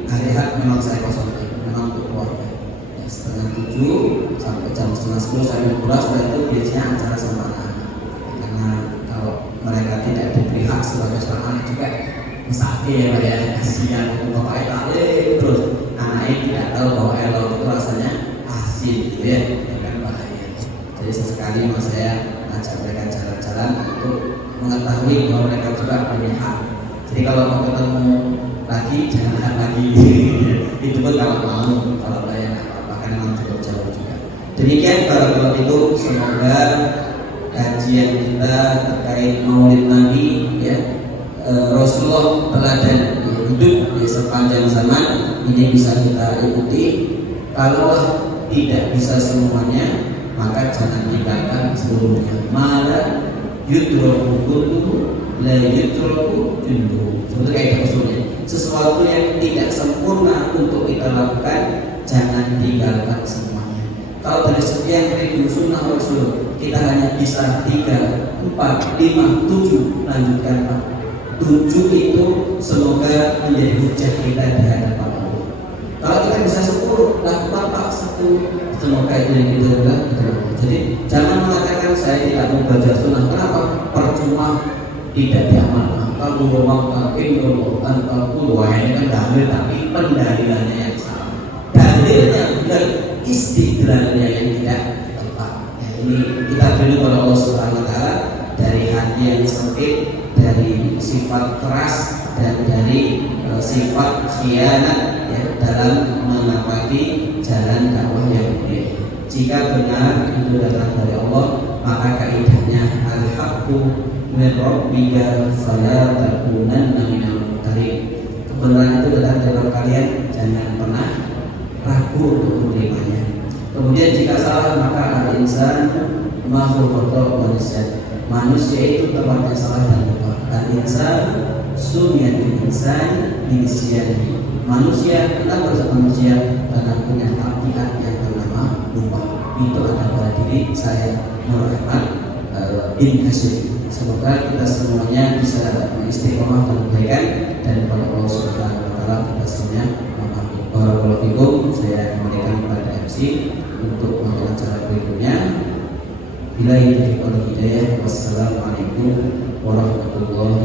hari Ahad memang saya kosong, memang untuk keluarga. Ya, setengah 7 sampai jam setengah 10 saya pulang, setelah itu biasanya acara sama anak. Karena kalau mereka tidak diberi hak sebagai seorang anak juga sakit ya Pak ya, kasihan bapak taklim terus anaknya tidak tahu bahwa elok itu rasanya asin gitu ya, kan bahaya. Jadi sesekali mas saya ngajak mereka jalan-jalan untuk mengetahui bahwa mereka juga punya hak. Jadi kalau mau ketemu lagi jangan lagi itu pun kalau mau, kalau saya nggak apa-apa karena memang cukup jauh juga. Demikian kalau itu semoga kajian kita terkait Maulid Nabi ya Rasulullah teladan hidup di sepanjang zaman ini bisa kita ikuti. Kalau tidak bisa semuanya maka jangan tinggalkan seluruhnya. Malah yudraku kulluhu la yudraku kulluhu. Seperti kayak usulnya. Sesuatu yang tidak sempurna untuk kita lakukan jangan tinggalkan semuanya. Kalau dari sekian ribu sunnah Rasul kita hanya bisa 3, 4, 5, 7 lanjutkan Pak. 7 itu semoga menjadi hujah kita di hadapan Allah. Kalau kita bisa 10 lakukan Pak 10 semoga itu yang kita lakukan. Jadi jangan mengatakan saya tidak mau baca sunnah. Kenapa? Percuma tidak diamalkan. Kalau memang wah ini kan dalil tapi pendalilannya yang salah. Dalilnya benar, istidlalnya yang tidak tepat. Ini kita berdoa kepada Allah Subhanahu Wa Taala dari hati yang sempit, dari sifat keras dan dari sifat khianat ya, dalam menapaki jalan dakwah yang mulia. Jika benar itu datang dari Allah, maka kaidahnya al-haqqu min rabbika fala takunanna minal mumtarin. Kebenaran itu datang dari kalian, jangan pernah ragu untuk menerimanya. Kemudian jika salah maka al-insan mahful khoto manusia. Manusia itu tempatnya salah dan lupa. Al-insan sumiyat insan binisiyani. Manusia, kenapa harus manusia? Karena punya tabiat yang bernama lupa. Itu ada pada diri saya Muhammad bin Hasyim. Semoga kita semuanya bisa istiqomah dan kebaikan dan kepada Allah Subhanahu Wa Taala kita semuanya membantu. Barakallahu fikum. Saya kembalikan kepada MC untuk acara berikutnya. Bila itu hidayah. Wassalamualaikum warahmatullahi